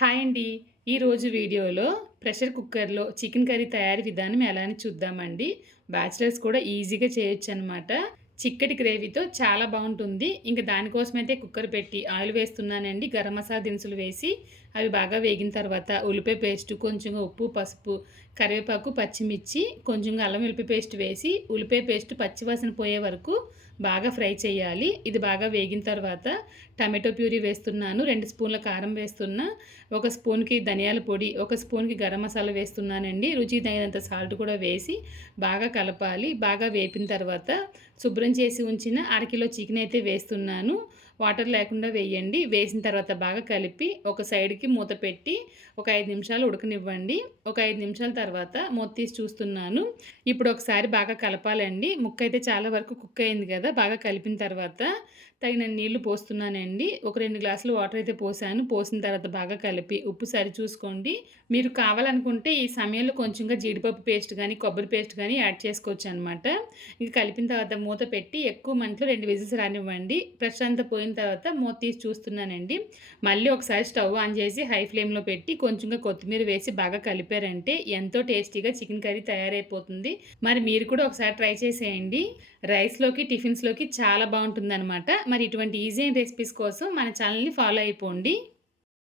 Hi అండి. ఈరోజు వీడియోలో ప్రెషర్ కుక్కర్లో చికెన్ కర్రీ తయారీ విధానం ఎలా అని చూద్దామండి. బ్యాచిలర్స్ కూడా ఈజీగా చేయొచ్చు అనమాట చిక్కటి గ్రేవీతో చాలా బాగుంటుంది. ఇంకా దానికోసమైతే కుక్కర్ పెట్టి ఆయిల్ వేస్తున్నానండి. గరం మసాలా దినుసులు వేసి అవి బాగా వేగిన తర్వాత ఉల్లిపాయ పేస్ట్ కొంచెం ఉప్పు పసుపు కరివేపాకు పచ్చిమిర్చి కొంచెం అల్లం ఉల్లిపాయ పేస్ట్ వేసి ఉల్లిపాయ పేస్ట్ పచ్చివాసన పోయే వరకు బాగా ఫ్రై చేయాలి. ఇది బాగా వేగిన తర్వాత టమాటో ప్యూరీ వేస్తున్నాను రెండు స్పూన్ల కారం వేస్తున్నా ఒక స్పూన్కి ధనియాల పొడి ఒక స్పూన్కి గరం మసాలా వేస్తున్నానండి. రుచి తగినంత సాల్ట్ కూడా వేసి బాగా కలపాలి. బాగా వేపిన తర్వాత శుభ్రం చేసి ఉంచిన అరకిలో చికెన్ అయితే వేస్తున్నాను. వాటర్ లేకుండా వేయండి. వేసిన తర్వాత బాగా కలిపి ఒక సైడ్కి మూత పెట్టి ఒక ఐదు నిమిషాలు ఉడకనివ్వండి. ఒక ఐదు నిమిషాల తర్వాత మూత తీసి చూస్తున్నాను. ఇప్పుడు ఒకసారి బాగా కలపాలండి. ముక్క అయితే చాలా వరకు కుక్ అయింది కదా బాగా కలిపిన తర్వాత తగిన నీళ్ళు పోస్తున్నానండి. ఒక రెండు గ్లాసులు వాటర్ అయితే పోసాను. పోసిన తర్వాత బాగా కలిపి ఉప్పు సరి చూసుకోండి. మీరు కావాలనుకుంటే ఈ సమయంలో కొంచెంగా జీడిపప్పు పేస్ట్ కానీ కొబ్బరి పేస్ట్ కానీ యాడ్ చేసుకోవచ్చు అనమాట ఇంకా కలిపిన తర్వాత మూత పెట్టి ఎక్కువ మంటలో రెండు విజిల్స్ రానివ్వండి. ప్రశాంత పోయిన అయిపోయిన తర్వాత మూత తీసి చూస్తున్నానండి. మళ్ళీ ఒకసారి స్టవ్ ఆన్ చేసి హై ఫ్లేమ్లో పెట్టి కొంచెంగా కొత్తిమీర వేసి బాగా కలిపారంటే ఎంతో టేస్టీగా చికెన్ కర్రీ తయారైపోతుంది. మరి మీరు కూడా ఒకసారి ట్రై చేసేయండి. రైస్లోకి టిఫిన్స్లోకి చాలా బాగుంటుంది అనమాట మరి ఇటువంటి ఈజీ రెసిపీస్ కోసం మన ఛానల్ని ఫాలో అయిపోండి.